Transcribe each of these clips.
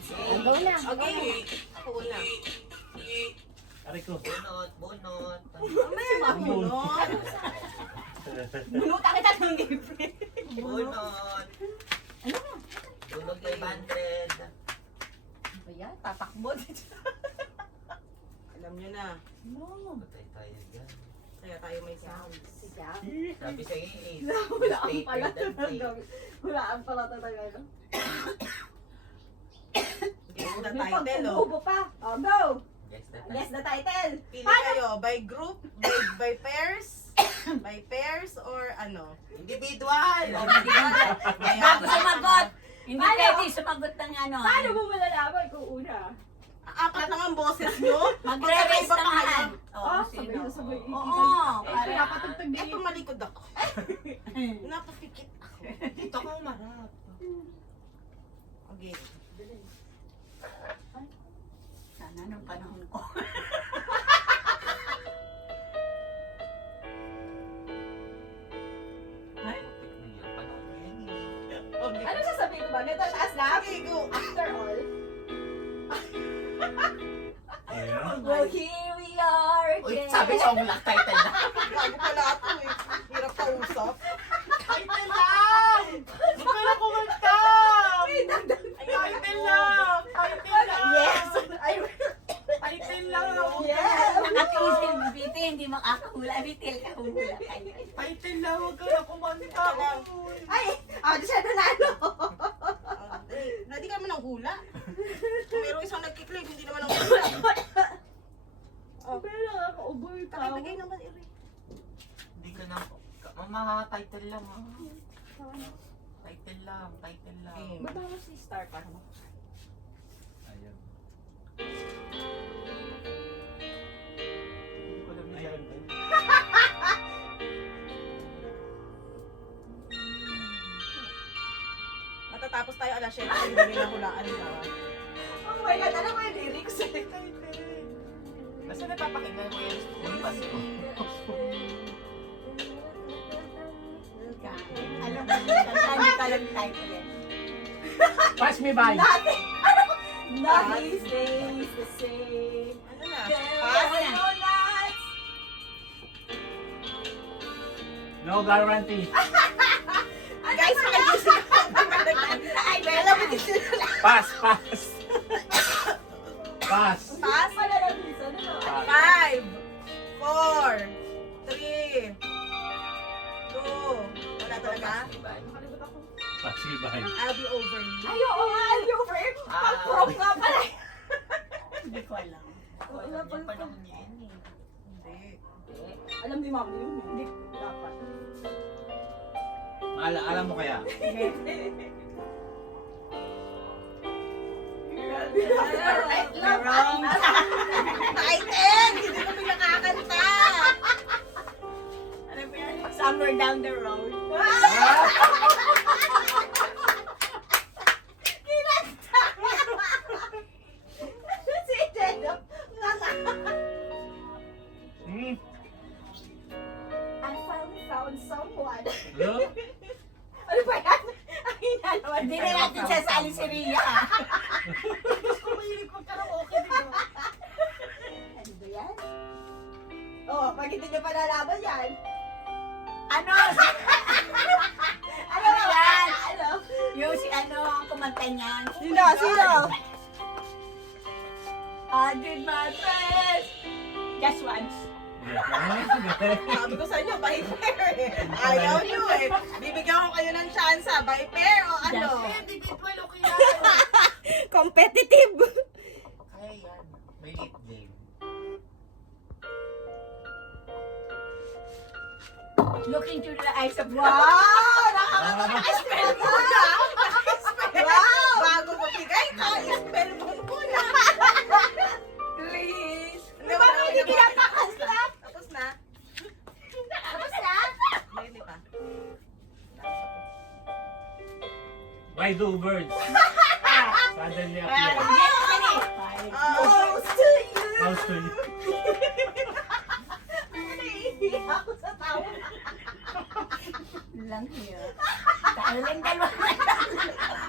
Go na. Okay. Ako una. Aray ko. Bunot. May bunot. Bunutan kita ng gift. Bunot. Ano na? Bunot 500. Ano ba yan? Tatakbo dito. Alam nyo na. No. Patay tayo dyan. Kaya tayo may sound. Siya. Sabi sa'yo eh. Hulaan pala talaga. Hulaan pala talaga. Guess the May title, oh. pagkubo pa. Oh, go! Guess the Guess time. the title. Pili kayo, by group, by pairs, by pairs, or ano? Individual! Bago sumagot. Hindi Paano? pwede sumagot ng ano. Paano mo malalaman kung una? Apat lang ang boses nyo? Magre-rest Magkakaiba na pa kayo? kahan. Ah, sabay-sabay. Oo. Para Napatugtog din. Eto malikod ako. Napapikit ako. Dito ka umarap. Okay. Sana nung panahon ko. Panahon mo yan eh. Okay. ano sasabihin ko ba? Ganito taas lang? Okay, go. After all. Ayan. Well, here we are Uy, again. sabi sa umulak title na. Gago pala ako eh. Hirap kausap. Title lang! Hindi ka na kumanta! Wait, dagdag. Title lang! Title lang! Yes! I Title lang! Yes! At least yung bitin, hindi makakahula. Bitil ka hula kayo. Title lang! Huwag ka na kumanta! Ay! Oh, di siya nanalo. Hindi ka naman ng hula. Kung mayroong isang nagkiklaim, hindi naman ang hula. Pero nakaka-uboy pa. Pakibagay naman, Iri. Hindi ka na... Mama, title lang ha. Title lang, title lang. Game. Baba mo si Star para mo. Ayan. Hindi ko alam na Ayan. Matatapos tayo alas 7, hindi na hulaan na. Oh my God, alam mo yung lyrics eh. Basta napapakinggan mo yung bukas ko. Alam mo, hindi ka lang type yan. Pass me by. Nothing. Nothing stays the same. Ano na? There Ah, are no nights. No guarantee. guys, pakigising ako. Alam mo, din sila. Pass, pass. Pass. Pass. Wala lang isa. Ano? 5, 4, 3, 2, wala talaga? Nakalimutan ko. Pass me by. I'll be over you. Ay, oo nga. I'll be over it. Pag-prom nga pala. Hindi ko alam. Oo nga Yung pala. panahon niya yan eh. Hindi. Alam ni Mami yun. Hindi. Dapat. Alam mo kaya? Right lang. Wrong. Titan! Hindi kami nakakanta! Ano ba yan? Somewhere down the road. Si Jedo. Nga nga. Hmm. I finally found someone. Hello? Ano ba yan? Ang hina naman. Hindi na natin sasali si Ria. Kung mahilig magkaraoke, di ba? Ano ba yan? Oh, pag hindi niyo pa nalaman yan. Ano? Ano ba yan? Ano? Yung si ano ang kumanta niyan. Sino? Sino? I did my best. Just once. Sabi ko sa inyo, by pair eh. Ayaw nyo eh. Bibigyan ko kayo ng chance, by pair o ano? Individual o kaya. Competitive. Kaya yan. May lip game. Look into the eyes of Wow! Spell mo na! Wow! Bago mabigay ka, spell mo muna. Please. Hindi, Bakit hindi pinapakasla? Tapos na? Tapos na? Hindi pa. Why do birds? Suddenly appear. Close to you. Close to you. Naiiyak ako sa tawa. Lang here. Kailan dalawa.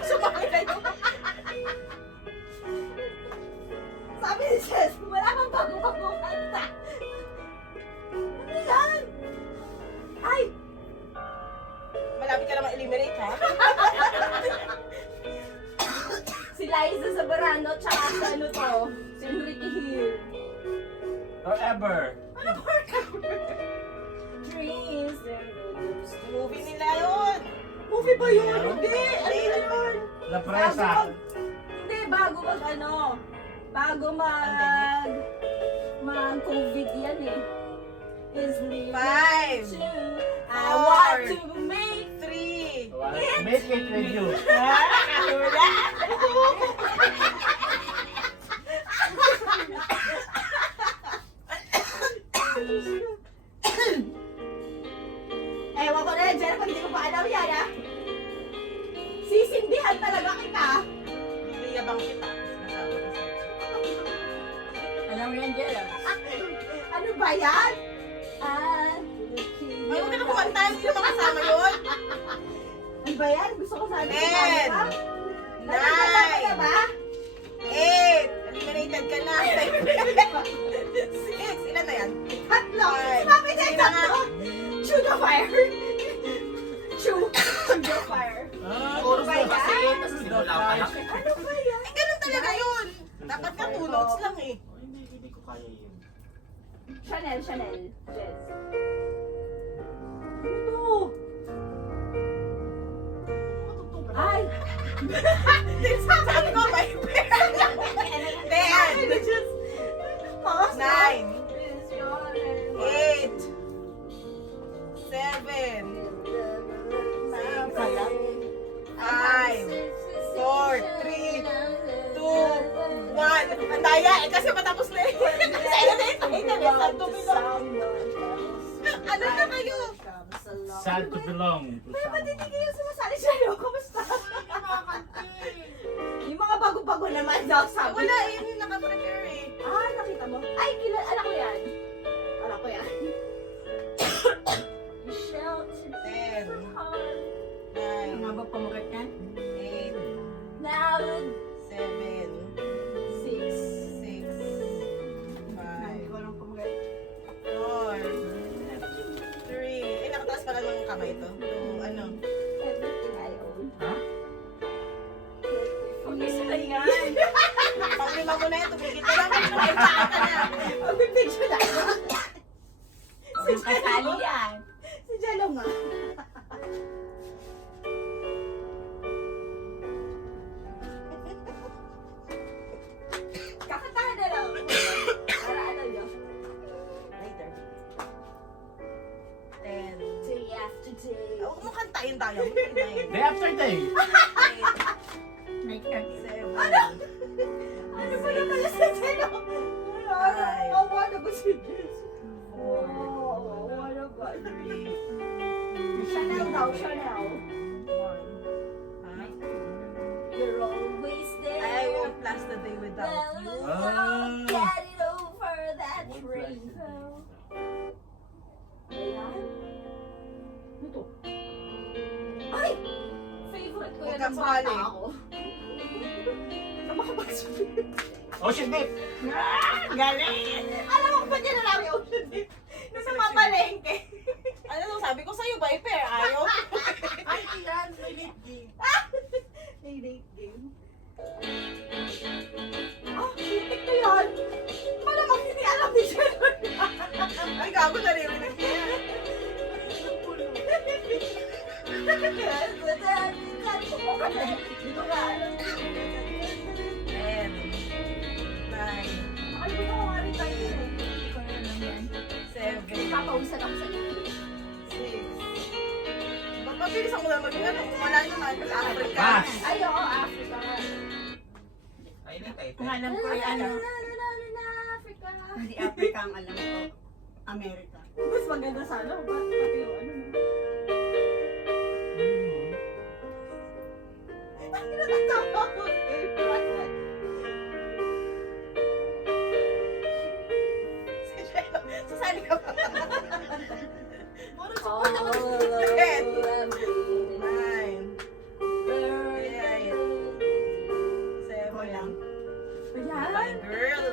Sumakit na yung... Liza Zamorano, tsaka si ano to, si Enrique Hill. Forever. Dreams, Movie nila yun. movie ba yun? Meron? Hindi! Ano yun? La Presa. Hindi, bago mag ano, bago mag-COVID yan eh. Is living 5, to, I want to make 3. Make it with you. Ewan ko na yan, Jenna, pag hindi ko pa alam yan, ha? Sisindihan talaga kita. Yabang kita. Alam mo yan, Jella? Ano ba yan? Ay, huwag ka na kumanta. Hindi naman kasama yun. Ano ba yan? Gusto ko sana 10, kumanta. 9, Natanda ka na ba? 8. Eliminated ka na. 6. Ilan na yan? Tatlo. Five. Sabi na Sige na nga. tatlo. Chew the fire. Chew the fire. Chorus ba mo yan? kasi, tapos simula pa lang. Ano ba yan? Eh, ganun talaga yun. Dapat nga 2 notes lang eh. Oh, hindi ko kaya yun. Chanel, Chanel. Yes. Ano to? Ay! Sabi ko, may pair. 10, 9, 8, 7, 5, 4, 3, 2, 1. Ang daya eh, kasi matapos na eh. Kasi eliminated na sa dumilong. Ano na kayo? Sad to belong to Pero ba't hindi someone. kayo sumasali sa iyo? Kumusta? Yung mga bago-bago naman daw sabi. Wala eh, hindi naka-prepare eh. Ah, nakita mo? Ay, alam ko yan. Alam ko yan. 10, 9, Ano ba pamagat yan? 8, Now, 7, 6. 6, 5, Walang pamagat. 4, 3. Eh, nakataas pala ng kamay to. Ano? Everything I own. Ha? Okay, sila yan. Pag-lima mo na yan, tumigil ka lang. Nakaitaan ka na. Magbibidyo na. Ang kasali yan. Si Jello nga. Kakatahan na lang. Para ano yun? Later. 10. Day after day. Huwag mo kantayin tayo. 9, Day after day. 8, Make her. 7, Ano ba naman yung si Jello? Five. Ano ba na ba si Jello? 4, Oh, ano ba? 3, Chanel daw, Chanel. 1. Ha? You're always there. I won't last the day without you. Well, get it over that rainbow. Ayan. Ano to? Ay! Favorite ko Huwag yan kang ng bata sumali. ako. Nakakapag-spin. Ocean Deep. Galing! Alam mo kung ba't yan nalang yung ocean deep? Nung sa mamalengke. Ano nung sabi ko sa'yo, Viper? Ayaw. Ay, yan! May late game. May date game. Ah, hitik ko yan. Malamang hindi alam ni Jenner. Ay, gago naririnig ko yan. Dito ka. 10, 9, Nakalimutan ko nga rin tayo eh. 7, Papawisan ako sa iyo. 6. Ba't mabilis ako lang mag-ano? Wala naman. Africa. Pass. Ay, oo, Africa. Ay, hindi tayo. Kung alam ko ay ano, Africa. hindi Africa ang alam ko. America. Mas maganda sana. Pati yung ano. Natatawa ko eh. Sasali ka pa. Oh, 9, 8, 7. Ayan. My girl.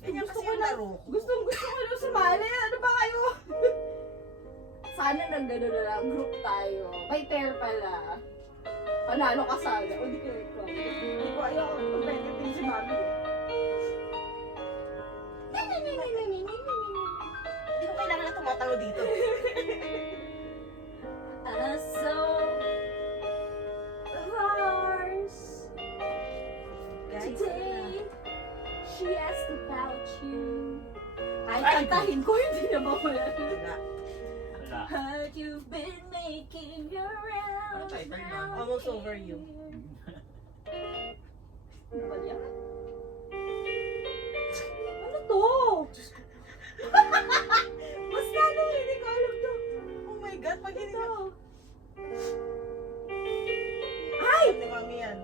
Ganyan Gusto kasi ko yung na, laro ko. gusto ko na sumali. Ano ba kayo? Sana nang gano'n na lang, group tayo. May pair pala. Panalo ka sana. O di ko ikaw. Hindi ko tumatango dito. I saw the horse today. She asked about you. Ay, kantahin ko, hindi na mawala. Wala. Wala. Heard you've been making your rounds. Ano title nun? Almost over you. Ano ba yan? Ano to? Basta ano, hindi ko alam to. Oh my God, pag hindi Ito. Ay! Alam ni Mami yan.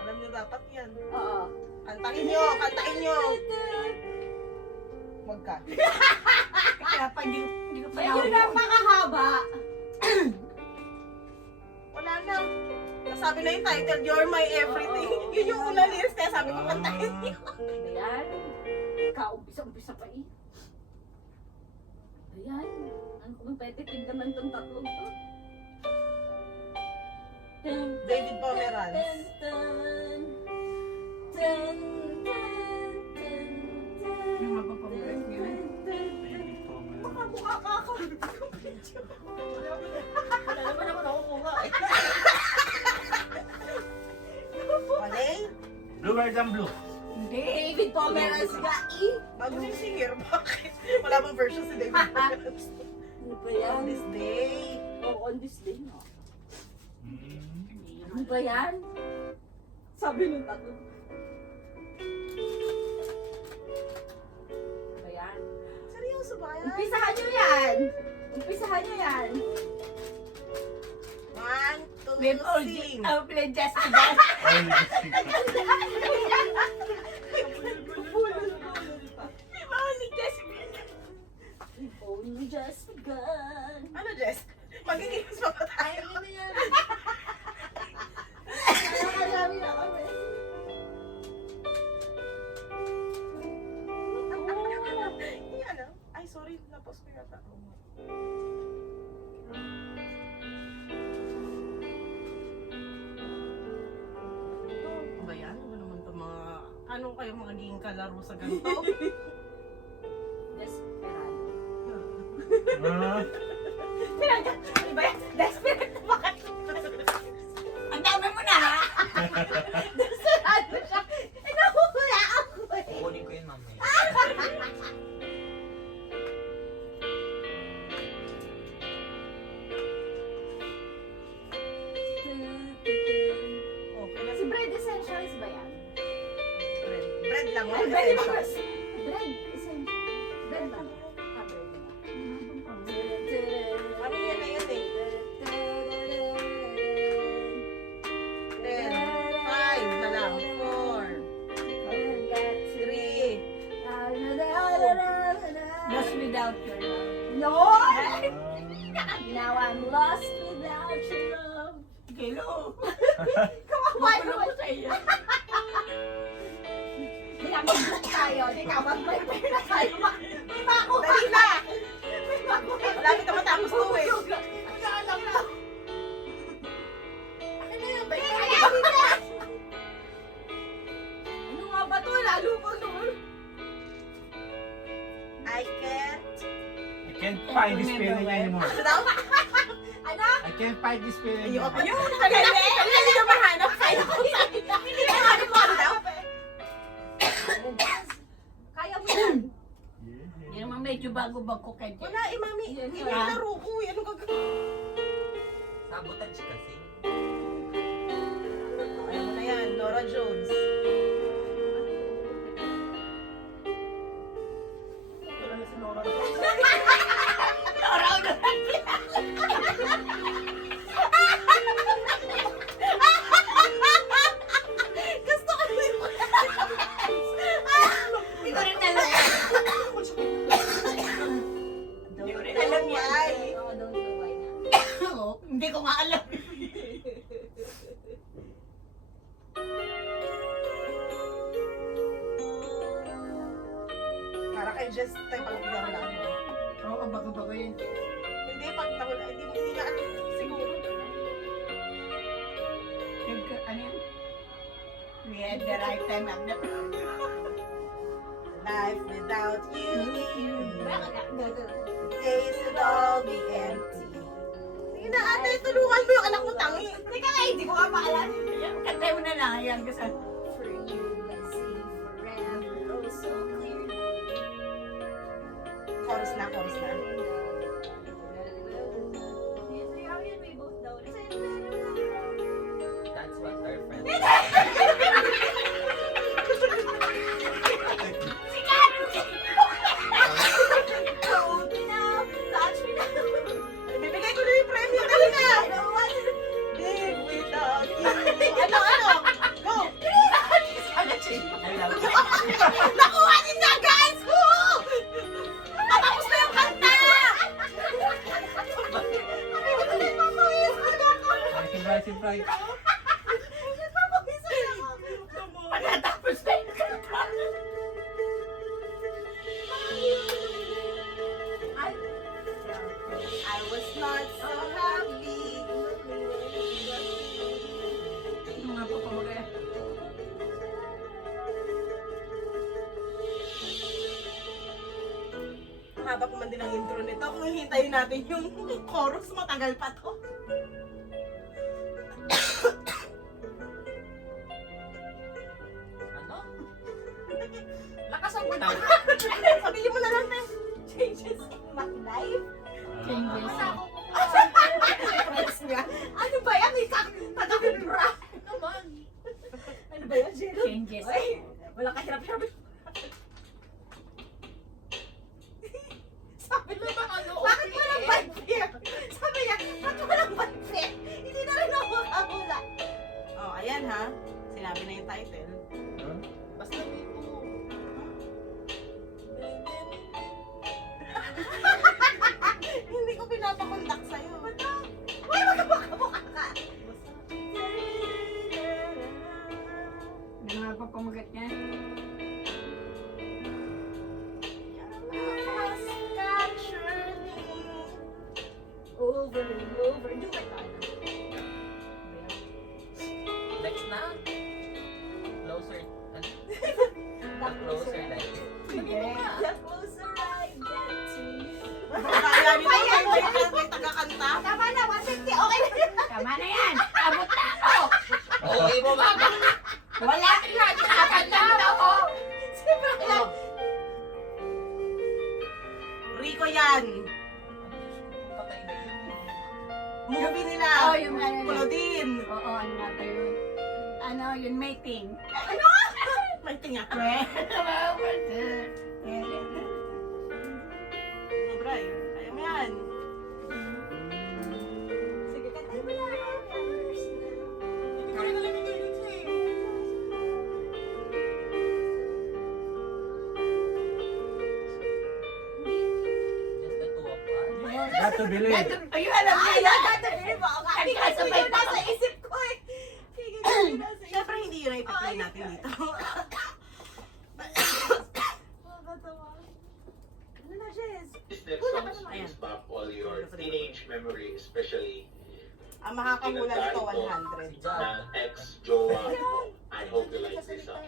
Alam niyo dapat yan. Oo. Kantahin nyo! Kantahin nyo! Wag ka. Kaya pa, hindi ko pa Medyo napakahaba. Wala na. Nasabi na yung title, You're My Everything. Oo. Yun yung una lyrics, kaya sabi ko kantahin nyo. Ayan. Kaumpisa-umpisa pa eh. Ayan. Ang competitive naman tong tatlong to. David Pomeranz. Yung mapapabukas niya. David Pomeranz. Mukha ka ako. Wala naman ako nakukuha. Malay? Bluer than blue. David Pomeranz ka eh. Bago yung singer, bakit? Wala bang version si David Pomeranz? Ano ba yan? On this day. Oh, on this day no. Mm. Ano ba yan? Sabi nung tatlo. Ano ba yan? Seryoso ba yan? Umpisahan nyo yan! Umpisahan nyo yan! 1, 2, We've all sing. played just to dance. We've only just We've only just begun. Ano, Jess? Magiging pa tayo. Marami na kami. Yan ah. Ay, sorry. Napos ko yata. Ano ba yan? Ano naman ito mga... Ano kayo magiging kalaro sa ganito? Desperado. Ah, Ano ba yan? Desperado ba ka? Ang dami mo na ha? Desperado siya. Eh, nakuhula ako eh. Kukunin ko yun mamaya. Okay na Si Bread Essentials ba yan? bread. Bread lang. Ay, Bread bread essentials. Bread Essentials. Bread ba? Ah, bread na. Mami, yan na yun eh. 10, 5 na lang. 4, 3, Lost without your love. No! Now I'm lost without your love. Hello! Kawawa naman sa iyo. Hindi na mag-book tayo. Hindi ka mag-prepare na tayo. May makuha Dali na! May makuha. Malapit na matapos to eh. Nagkaalam na. Ano na yun? Ano nga ba to? Lalo ko noon. I can't. I can't find this feeling anymore. Ano daw? Ano? I can't find this feeling Ayun, anymore. ayun. Kanina ka mahanap. Kaya ko sabi. Hindi ka hanap mo ano daw? Kaya mo yan. Yeah. Hindi naman medyo bago-bago kay Wala eh, mami. Yan, Hindi ha? laro ko. Ano gagawin? Sabotage kasi. Ayaw mo na yan. Nora Jones. Wala na si Nora Jones. Gusto ko na yung Hindi ko rin alam. Hindi ko rin alam yan. Oo, don't know why na. Hindi ko nga alam. Para kay Jess, tayo palakidang lang. Oo, bago-bago yun. Hindi, pag nawala, hindi nga alam siguro. Ano yun? We had the right time of the Life without you. Bakit? days would all be empty. Sige na ate, tulungan mo yung anak mo tangi. Teka nga, hindi ko nga maalam. Kantay mo na lang. Ayan, kasi. For you, I see forever, oh so clear. Chorus na, chorus na. That's what our friends Hold me now, touch me now. Bibigay ko na yung premyo. Dali na! I don't want to Live without you. Ano, ano? Go! I love you. Nakuha din na, guys! Woo! Matapos na yung kanta! Rising bright. Pagkatapos na yung kanta. I was not so happy. Ano nga po pamagaya? Mahaba pa man din ang intro nito. Kung hintayin natin yung chorus, matagal pa to. Ano? Lakasan mo na. Sabihin mo na lang, Tess. changes in my life. Changes. Friends niya. Ano ba yan? May kakabra. Naman. Ano ba yan, Jero? Changes. Ay, wala ka hirap-hirap. Sabi Ano niya, ba ano? bakit walang bad fear? Sabi niya, bakit walang bad fear? Hindi na rin ako makahula. Oh, ayan ha. Sinabi na yung title. Basta dito. Hindi ko pinapakontak sa'yo. Uy, magkabaka ka. Ano nga po pamagat niya? Over and over. Do it on. Next na. Closer. Ano? The Closer like. Sige. The closer I get to you. Kaya nito, may taga-kanta. Tama na, 150. Okay na yun. Tama na yan. Abot na ako. Okay mo ba? Wala na. Kinakanta ako. Oh. Rico yan. Patay na yun. Movie nila. Oh, yung ano. Claudine. Oo, ano nga ba yun? Ano, yung mating. May tinga. Bray, kaya mo yan. Sige, kantay mo na. Hindi ko rin alam yung lyrics eh. Just the two of us. Got to believe. Ayun, alam niya Ay, yan. tatangin mo. Hindi ka Kasabay sabay pa. nasa isip ko eh. Sige, sige, nasa isip Siyempre hindi yun ang ipi-play natin dito. Nakakatawa. Ano na, Jess? That songs brings back all your teenage memory, especially Ang makakahula nito, 100. ng ex-jowa mo. I hope you like this song.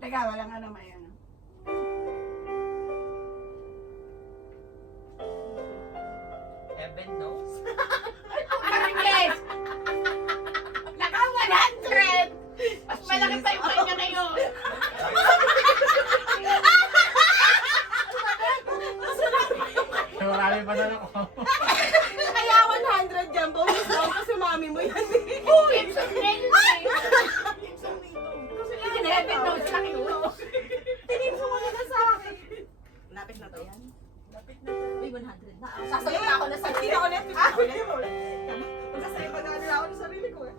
Teka, walang ano may ano. Heaven knows. Marites! Naka 100! Mas malaki pa yung kanya ngayon. Marami pa na ako. Kaya 100 yan, bonus daw kasi mami mo yan eh. Oh, it's a friend eh. Kasi in-heaven knows lang yun. Tingin mo muna na sa akin. Lapit na to yan. Lapit na to. Uy, 100 na. Sasagot na ako na sarili. Hindi ako net. Hindi mo. Magsasagot pa na ako ng sarili ko eh.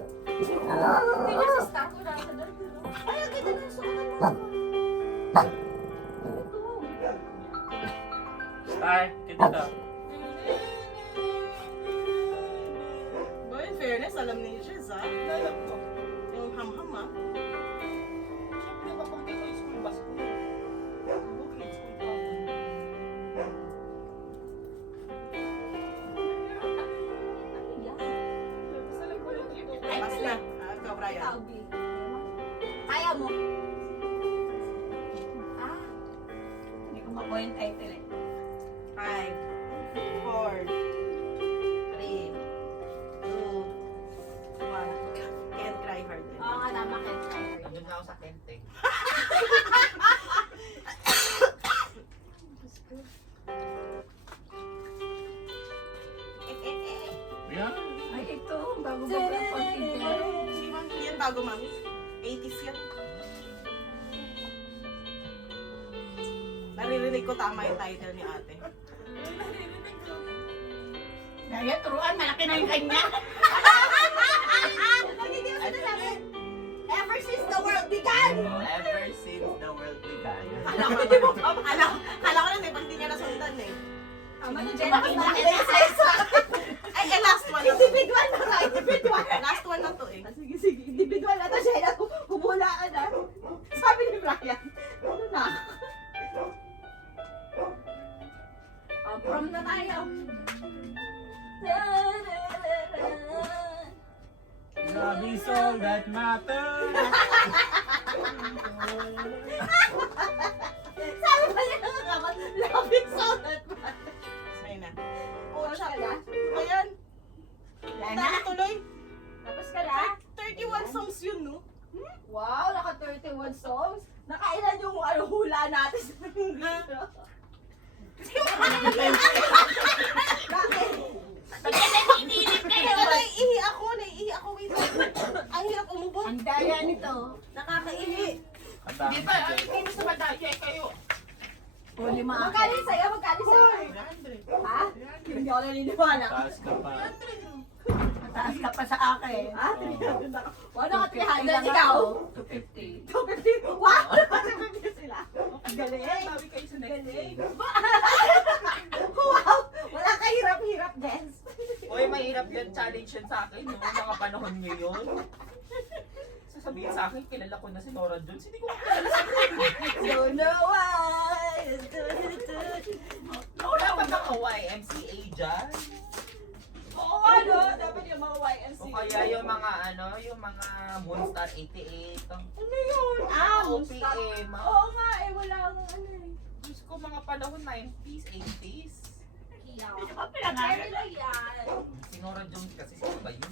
Hindi niya sa star ko na sa dito. Ay, ang ganda na yung suotan mo. Star, kita to. Ba, in fairness, alam ni Jess ah. Alam ko. Yung ham-ham ah. Siyempre, mapagkay ko yung school bus ko. Okay, school pa. Basta lang ko lang ito. Pass na. Ikaw, Brian. Ikaw, B. Kaya mo. yung title eh. 5, 4, 3, 2, 1. Can't cry hard. Oo nga, tama ka. Nandun na ako sa tent eh. Yan. Ay, ito. Bago ba yung content eh. Yan bago, mami. 80s yan. Naririnig ko tama yung title ni ate. Daya, turuan. Malaki na yung kanya. Hindi mo sinasabi. Ever since the world began. Ever since the world began. Kala ko hindi mo pa. Kala ko lang eh, pag di niya nasundan eh. Tama na, Jen, Jen. Malaki na yung size. Ay, last one na to. Individual na nga, individual. Last one na to eh. Sige, sige. Individual na to, Shayla. Humula ka na. Sabi ni Brian. Ano na? Prom na tayo. Love is all that matters. Sabi pa niya nakakamat. Love is all that matters. Ayun na. Tapos ka na? Ayan. Wala na. Dami tuloy. Tapos ka na? 31 songs yun, no? Wow, naka 31 songs. Nakailan yung ano, hula natin sa Bakit? Naiihi ako. Wait. Ang hirap umubog. Ang daya nito. Nakakaihi. Ang dami Di ba, dyan. hindi sa madaya kayo. O, lima. Magkano yung sa'yo? Magkano yung sa'yo? 300. Ha? Hindi ako naniniwala. Taas ka pa. Mataas ka pa sa akin. Ha? 300 ako. Ano ka 300? 250 Ikaw? 250. 250? Wow! 250 sila. Ang galing. Sabi kayo sa next day. Wow! Wala kahirap-hirap, Jens. Uy, mahirap yan. Challenge yan sa akin. No? Mga panahon nyo yun. Sasabihin sa akin, kilala ko na si Nora Jones. Hindi ko kilala si Don't know why. Nora. Dapat mga YMCA dyan. Oo, ano? Dapat yung mga YMC. O kaya yung mga yung mga Moonstar 88. Ano yun? Ah, Moonstar. OPM. Oo nga eh, wala akong ano eh. Diyos ko, mga panahon 90s, 80s. Hindi ko pa pinangalan. Kaya yan. Si Nora Jones kasi sino ba yun?